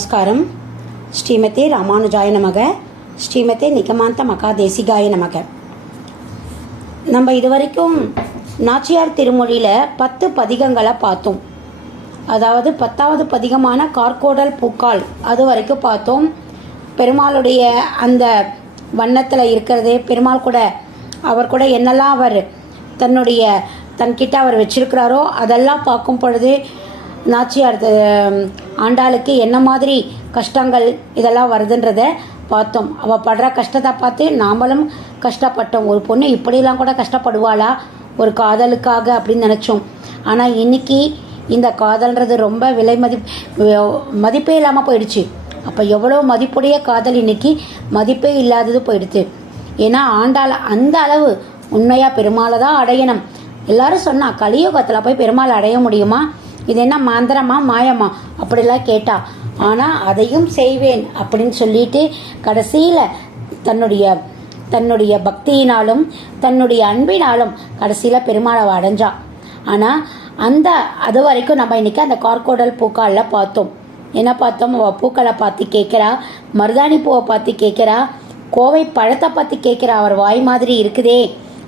நமஸ்காரம். ஸ்ரீமதே ராமானுஜாய நமக. ஸ்ரீமதே நிகமாந்த மகா தேசிகாய நமக. நம்ம இதுவரைக்கும் நாச்சியார் திருமொழியில் பத்து பதிகங்களை பார்த்தோம். அதாவது பத்தாவது பதிகமான கார்கோடல் பூக்கால் அது வரைக்கும் பார்த்தோம். பெருமாளுடைய அந்த வண்ணத்தில் இருக்கிறது பெருமாள் கூட அவர் கூட என்னெல்லாம் அவர் தன்னுடைய தன்கிட்ட அவர் வச்சிருக்கிறாரோ அதெல்லாம் பார்க்கும் பொழுது நாச்சியார் த- ஆண்டாளுக்கு என்ன மாதிரி கஷ்டங்கள் இதெல்லாம் வருதுன்றத பார்த்தோம். அவள் படுற கஷ்டத்தை பார்த்து நாமளும் கஷ்டப்பட்டோம். ஒரு பொண்ணு இப்படிலாம் கூட கஷ்டப்படுவாளா? ஒரு காதலுக்காக அப்படின்னு நினச்சோம். ஆனால் இன்னைக்கு இந்த காதல்ன்றது ரொம்ப விலை மதிப்பு மதிப்பே இல்லாமல் போயிடுச்சு. அப்போ எவ்வளோ மதிப்புடைய காதல் இன்னைக்கு மதிப்பே இல்லாதது போயிடுது. ஏன்னா ஆண்டாள் அந்த அளவு உண்மையாக பெருமாளை தான் அடையணும். எல்லாரும் சொன்னா கலியுகத்தில் போய் பெருமாள் அடைய முடியுமா? இது என்ன மாந்திரமா மாயமா? அப்படிலாம் கேட்டா ஆனால் அதையும் செய்வேன் அப்படின்னு சொல்லிட்டு கடைசியில் தன்னுடைய தன்னுடைய பக்தியினாலும் தன்னுடைய அன்பினாலும் கடைசியில் பெருமாளை அடைஞ்சா. ஆனால் அந்த அது வரைக்கும் நம்ம இன்றைக்கி அந்த கார்கோடல் பூக்காலில் பார்த்தோம். என்ன பார்த்தோம்? பூக்களை பார்த்து கேட்குறா மருதாணி பூவை பார்த்து கேட்குறா கோவை பழத்தை பார்த்து கேட்குறா அவர் வாய் மாதிரி இருக்குதே.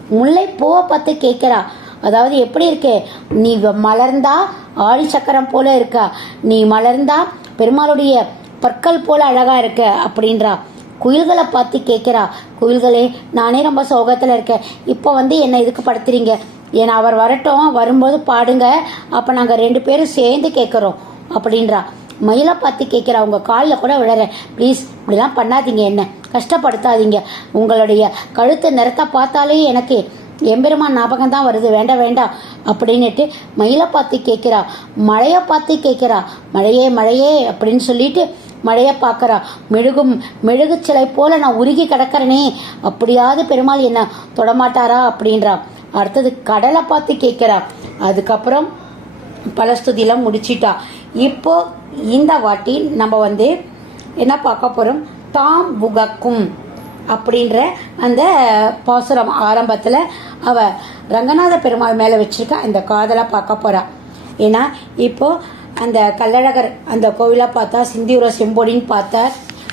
முல்லை பூவை பார்த்து கேட்குறா. அதாவது எப்படி இருக்கு? நீ வ- மலர்ந்தா ஆழி சக்கரம் போல இருக்கா? நீ மலர்ந்தா பெருமாளுடைய பற்கள் போல அழகா இருக்க அப்படின்றா. குயில்களை பார்த்து கேட்குறா. குயில்களே நானே ரொம்ப சோகத்தில் இருக்கேன். இப்போ வந்து என்னை இதுக்கு படுத்துறீங்க? ஏன்னா அவர் வரட்டும் வரும்போது பாடுங்க. அப்போ நாங்கள் ரெண்டு பேரும் சேர்ந்து கேட்குறோம் அப்படின்றா. மயிலை பார்த்து கேட்குறா. உங்கள் காலில் கூட விழறேன். ப்ளீஸ் இப்படிலாம் பண்ணாதீங்க என்ன. கஷ்டப்படுத்தாதீங்க. உங்களுடைய கழுத்து நிறத்தை பார்த்தாலே எனக்கு எம்பெருமான் ஞாபகம் தான் வருது. வேண்டாம் வேண்டாம் அப்படின்னுட்டு மயிலை பார்த்து கேட்குறா. மழையை பார்த்து கேட்குறா. மழையே மழையே அப்படின்னு சொல்லிட்டு மழையை பார்க்கறா. மெழுகும் மெழுகு சிலை போல நான் உருகி கிடக்கிறனே. அப்படியாவது பெருமாள் என்ன தொடமாட்டாரா அப்படின்றா. அடுத்தது கடலை பார்த்து கேட்குறா. அதுக்கப்புறம் பலஸ்துதியெலாம் முடிச்சிட்டா. இப்போ இந்த வாட்டி நம்ம வந்து என்ன பார்க்க போகிறோம் தாம் புகக்கும் அப்படின்ற அந்த பாசுரம் ஆரம்பத்தில் அவ ரங்கநாத பெருமாள் மேலே வச்சுருக்கா இந்த காதலை பார்க்க போகிறாள் ஏன்னா இப்போ அந்த கள்ளழகர் அந்த கோவிலை பார்த்தா சிந்தியூர செம்பொடின்னு பார்த்தா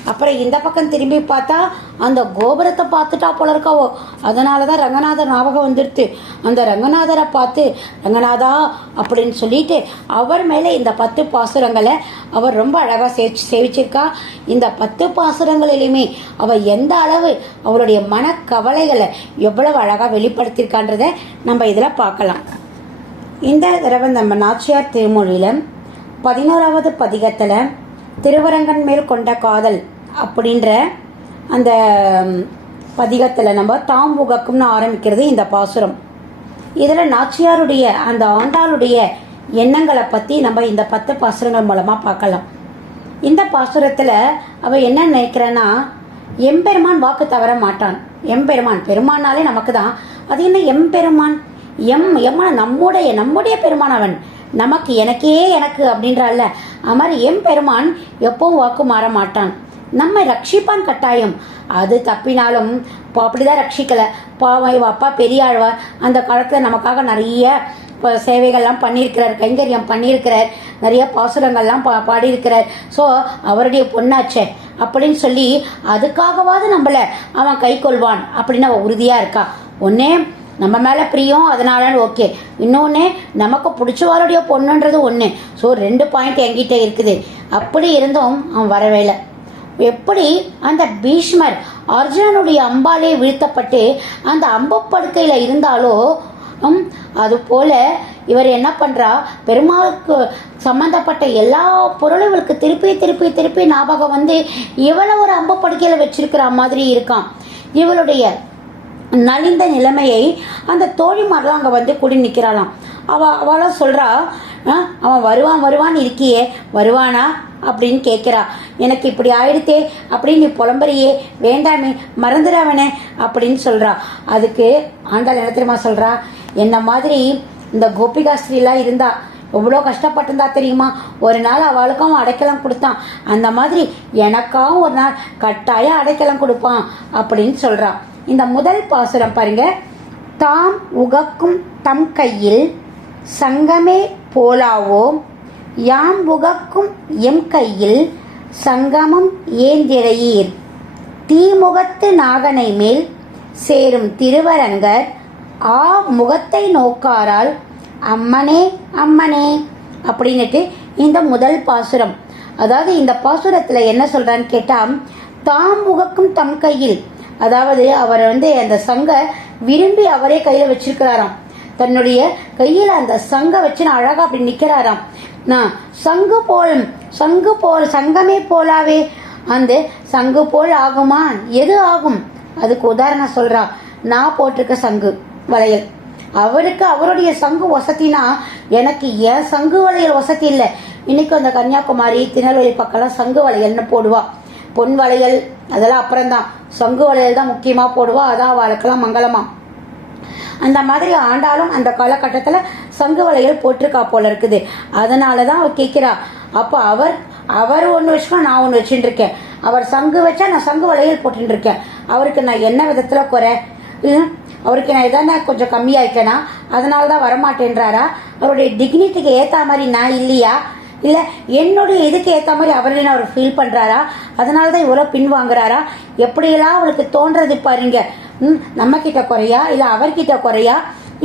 அப்புறம் இந்த பக்கம் திரும்பி பார்த்தா அந்த கோபுரத்தை பார்த்துட்டா போல இருக்காவோ அதனால தான் ரங்கநாதர் ஞாபகம் வந்துடுது அந்த ரங்கநாதரை பார்த்து ரங்கநாதா அப்படின்னு சொல்லிட்டு அவர் மேலே இந்த பத்து பாசுரங்களை அவர் ரொம்ப அழகாக சேவிச்சு சேவிச்சிருக்கா. இந்த பத்து பாசுரங்களிலுமே அவள் எந்த அளவு அவளுடைய மனக்கவலைகளை எவ்வளவு அழகாக வெளிப்படுத்தியிருக்கான்றதை நம்ம இதில் பார்க்கலாம். இந்த தடவை நம்ம நாச்சியார் திருமொழியில் பதினோராவது பதிகத்தில் திருவரங்கன் மேல் கொண்ட காதல் அப்படின்ற அந்த பதிகத்தில் நம்ம தாம் உகக்கும்னு ஆரம்பிக்கிறது இந்த பாசுரம். இதில் நாச்சியாருடைய அந்த ஆண்டாளுடைய எண்ணங்களை பற்றி நம்ம இந்த பத்து பாசுரங்கள் மூலமாக பார்க்கலாம். இந்த பாசுரத்தில் அவள் என்ன நினைக்கிறேன்னா எம்பெருமான் வாக்கு தவற மாட்டான். எம்பெருமான் பெருமானாலே நமக்கு தான் அது என்ன எம்பெருமான்? எம் எம்மா நம்முடைய நம்முடைய பெருமான் அவன். நமக்கு எனக்கே எனக்கு அப்படின்றால அமர் எம்பெருமான் எப்பவும் வாக்கு மாற மாட்டான்? நம்மை ரட்சிப்பான் கட்டாயம். அது தப்பினாலும் இப்போ அப்படிதான் ரட்சிக்கலை. பாவம் இவ அப்பா பெரிய ஆழ்வார் அந்த காலத்தில் நமக்காக நிறைய இப்போ சேவைகள்லாம் பண்ணியிருக்கிறார். கைங்கரியம் பண்ணியிருக்கிறார். நிறைய பாசுரங்கள்லாம் பா பாடியிருக்கிறார். ஸோ அவருடைய பொண்ணாச்சே. அப்படின்னு சொல்லி அதுக்காகவாவது நம்மளை அவன் கை கொள்வான். அப்படின்னு அவள் உறுதியாக இருக்கா. ஒன்னே நம்ம மேலே பிரியம் அதனால ஓகே இன்னொன்று நமக்கு பிடிச்சவாளுடைய பொண்ணுன்றது ஒன்று ஸோ ரெண்டு பாயிண்ட் என்கிட்ட இருக்குது. அப்படி இருந்தும் அவன் வரவே இல்லை. எப்படி அந்த பீஷ்மர் அர்ஜுனனுடைய அம்பாலே வீழ்த்தப்பட்டு அந்த அம்பு படுக்கையில் இருந்தாலோ அது போல இவர் என்ன பண்ணுறா பெருமாளுக்கு சம்மந்தப்பட்ட எல்லா பொருளும் இவளுக்கு திருப்பி திருப்பி திருப்பி ஞாபகம் வந்து இவளை ஒரு அம்பு படுக்கையில் வச்சிருக்கிற மாதிரி இருக்கான். இவளுடைய நலிந்த நிலைமையை அந்த தோழிமாரெலாம் அங்கே வந்து குடி நிற்கிறாளாம் அவ அவளாம் சொல்கிறா அவன் வருவான் வருவான்னு இருக்கியே வருவானா? அப்படின்னு கேட்குறா. எனக்கு இப்படி ஆயிடுத்தே அப்படின்னு நீ புலம்புறியே வேண்டாமே மறந்துடாவனே அப்படின்னு சொல்கிறா அதுக்கு ஆண்டாள் என்ன தெரியுமா சொல்கிறா என்ன மாதிரி இந்த கோபிகாஸ்திரிலாம் இருந்தா எவ்வளோ கஷ்டப்பட்டிருந்தா தெரியுமா? ஒரு நாள் அவளுக்கும் அடைக்கலம் கொடுத்தான். அந்த மாதிரி எனக்காகவும் ஒரு நாள் கட்டாயம் அடைக்கலம் கொடுப்பான் அப்படின்னு சொல்கிறான் இந்த முதல் பாசுரம் பாருங்க. தாம் உகக்கும் தம் கையில் சங்கமே போலாவோ? யாம் உகக்கும் எம் கையில் சங்கமம் ஏந்திரையீர் தீமுகத்து நாகனை மேல் சேரும் திருவரங்கர் ஆ முகத்தை நோக்காரால் அம்மனே அம்மனே அப்படின்னுட்டு இந்த முதல் பாசுரம். அதாவது இந்த பாசுரத்தில் என்ன சொல்கிறான்னு கேட்டால் தாம் முகக்கும் தம் கையில் அதாவது அவர் வந்து அந்த சங்க விரும்பி அவரே கையில் வச்சிருக்கிறாராம். தன்னுடைய கையில் அந்த சங்க வச்சு நான் அழகா அப்படி நிற்கிறாராம் நான் சங்கு போல் சங்கு போல் சங்கமே போலாவே. அந்த சங்கு போல் ஆகுமா? எது ஆகும்? அதுக்கு உதாரணம் சொல்றா. நான் போட்டிருக்க சங்கு வளையல். அவருக்கு அவருடைய சங்கு வசதினா எனக்கு ஏன் சங்கு வளையல் வசதி இல்லை. இன்னைக்கு அந்த கன்னியாகுமரி திருநெல்வேலி பக்கம்லாம் சங்கு வளையல்னு போடுவாள் பொன் வளையல் அதெல்லாம் அப்புறம்தான். சங்கு வளையல் தான் முக்கியமாக போடுவா அதான் அவளுக்கெல்லாம் மங்களமாக அந்த மாதிரி ஆண்டாலும் அந்த காலகட்டத்தில் சங்கு வளையல் போட்டிருக்கா போல இருக்குது. அதனால தான் அவள் கேட்குறா. அப்போ அவர் அவர் ஒன்று வச்சுக்கோ நான் ஒன்று வச்சுட்டு இருக்கேன் அவர் சங்கு வச்சா நான் சங்கு வளையல் போட்டுட்டு இருக்கேன் அவருக்கு நான் என்ன விதத்தில் குறை? அவருக்கு நான் எதனா கொஞ்சம் கம்மியாயிட்டேனா? அதனால தான் வரமாட்டேன்றாரா? அவருடைய டிக்னிட்டிக்கு ஏற்ற மாதிரி நான் இல்லையா? இல்லை என்னுடைய இதுக்கு ஏற்ற மாதிரி அவர்களின் அவர் ஃபீல் பண்ணுறாரா அதனால தான் இவ்வளோ பின்வாங்குறாரா எப்படியெல்லாம் அவளுக்கு தோன்றது பாருங்க. ம் நம்மக்கிட்ட குறையா? இல்லை அவர்கிட்ட குறையா?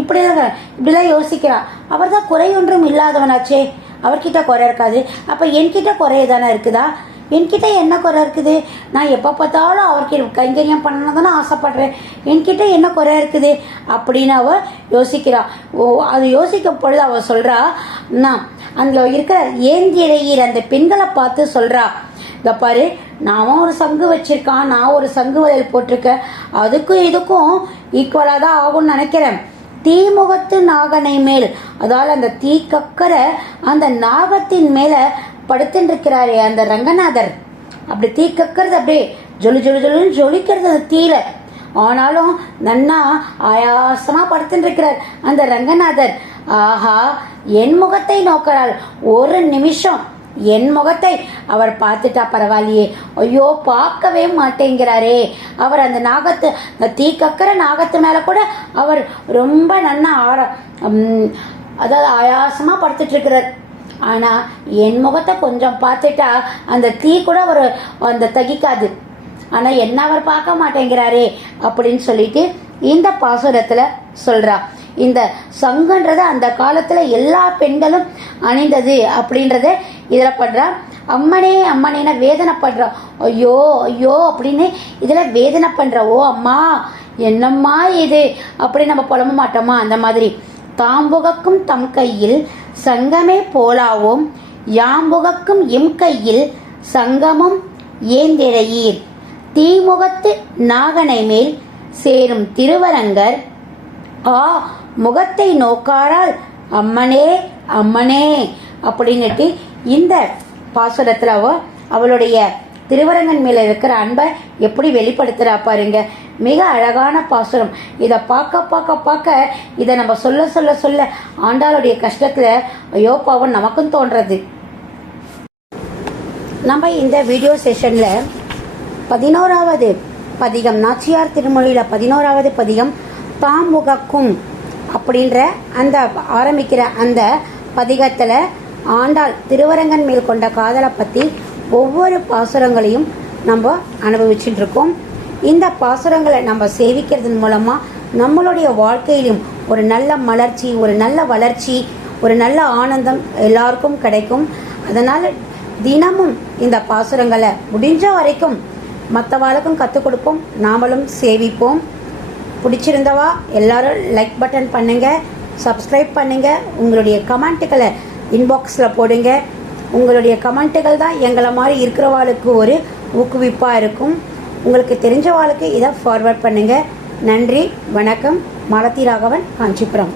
இப்படி தான் இப்படிலாம் யோசிக்கிறா. அவர் தான் குறை ஒன்றும் இல்லாதவனாச்சே. அவர்கிட்ட குறை இருக்காது. அப்போ என்கிட்ட குறை தானே இருக்குதா? என்கிட்ட என்ன குறை இருக்குது? நான் எப்போ பார்த்தாலும் அவருக்கு கைங்கரியம் பண்ணணும் தானே ஆசைப்படுறேன். என்கிட்ட என்ன குறை இருக்குது? அப்படின்னு அவள் யோசிக்கிறாள் ஓ அது யோசிக்கும் பொழுது அவள் சொல்கிறா நான் அதில் இருக்கிற ஏந்திழையீர் அந்த பெண்களை பார்த்து சொல்கிறா இந்த பாரு நான் ஒரு சங்கு வச்சிருக்கான் நான் ஒரு சங்கு வளையல் போட்டிருக்கேன் அதுக்கும் இதுக்கும் ஈக்குவலாக தான் ஆகும்னு நினைக்கிறேன். தீமுகத்து நாகனை மேல். அதாவது அந்த தீ கக்கற அந்த நாகத்தின் மேலே படுத்துட்டுருக்கிறாரே அந்த ரங்கநாதர். அப்படி தீ கக்கறது அப்படியே ஜொலி ஜொலி ஜொலின்னு ஜொலிக்கிறது அந்த தீயில. ஆனாலும் நன்னா ஆயாசமாக படுத்துட்டுருக்கிறார் அந்த ரங்கநாதர். ஆஹா என் முகத்தை நோக்கிறாள் ஒரு நிமிஷம். என் முகத்தை அவர் பார்த்துட்டா பரவாயில்லையே. ஐயோ பார்க்கவே மாட்டேங்கிறாரே. அவர் அந்த நாகத்து அந்த தீ கக்கிற நாகத்து மேல கூட அவர் ரொம்ப நன்னா ஆற அதாவது ஆயாசமா படுத்துட்டு இருக்கிறார் ஆனா என் முகத்தை கொஞ்சம் பார்த்துட்டா அந்த தீ கூட அவர் அந்த தகிக்காது. ஆனா என்ன அவர் பார்க்க மாட்டேங்கிறாரே அப்படின்னு சொல்லிட்டு இந்த பாசுரத்துல சொல்றா. இந்த சங்குன்றது அந்த காலத்தில் எல்லா பெண்களும் அணிந்தது அப்படின்றத இதில் படுறான் அம்மனே அம்மனேன வேதனை பண்றா. ஐயோ ஐயோ அப்படின்னு இதில் வேதனை பண்ணுற ஓ அம்மா என்னம்மா இது? அப்படி நம்ம புலம்ப மாட்டோமா? அந்த மாதிரி. தாம்புகக்கும் தம் கையில் சங்கமே போலாவோம். யாம்புகக்கும் எம் கையில் சங்கமும் ஏந்திரையீர். தீமுகத்து நாகனை மேல் சேரும் திருவரங்கர் ஆ முகத்தை நோக்காரால் அம்மனே அம்மனே அப்படின்னுட்டு இந்த பாசுரத்தில் அவ அவளுடைய திருவரங்கன் மேல இருக்கிற அன்பை எப்படி வெளிப்படுத்துறா பாருங்க. மிக அழகான பாசுரம். இதை பார்க்க பார்க்க பார்க்க இதை நம்ம சொல்ல சொல்ல சொல்ல ஆண்டாளுடைய கஷ்டத்தில் ஐயோ பாவம் நமக்கும் தோன்றது. நம்ம இந்த வீடியோ செஷனில் பதினோராவது பதிகம் நாச்சியார் திருமொழியில் பதினோராவது பதிகம் தாமுகக்கும் அப்படின்ற அந்த ஆரம்பிக்கிற அந்த பதிகத்தில் ஆண்டாள் திருவரங்கன் மேல் கொண்ட காதலை பற்றி ஒவ்வொரு பாசுரங்களையும் நம்ம அனுபவிச்சுட்டு இருக்கோம் இந்த பாசுரங்களை நம்ம சேவிக்கிறதன் மூலமாக நம்மளுடைய வாழ்க்கையிலும் ஒரு நல்ல மலர்ச்சி ஒரு நல்ல வளர்ச்சி ஒரு நல்ல ஆனந்தம் எல்லாருக்கும் கிடைக்கும். அதனால் தினமும் இந்த பாசுரங்களை முடிஞ்ச வரைக்கும் மற்றவாளுக்கும் கற்றுக் கொடுப்போம். நாமளும் சேவிப்போம். பிடிச்சிருந்தவா எல்லாரும் லைக் பட்டன் பண்ணுங்கள் சப்ஸ்கிரைப் பண்ணுங்கள் உங்களுடைய கமெண்ட்டுகளை இன்பாக்ஸில் போடுங்க. உங்களுடைய கமெண்ட்டுகள் தான் எங்களை மாதிரி இருக்கிறவாளுக்கு ஒரு ஊக்குவிப்பாக இருக்கும். உங்களுக்கு தெரிஞ்சவாளுக்கு இதை ஃபார்வர்ட் பண்ணுங்கள் நன்றி வணக்கம். மாலதி ராகவன் காஞ்சிபுரம்.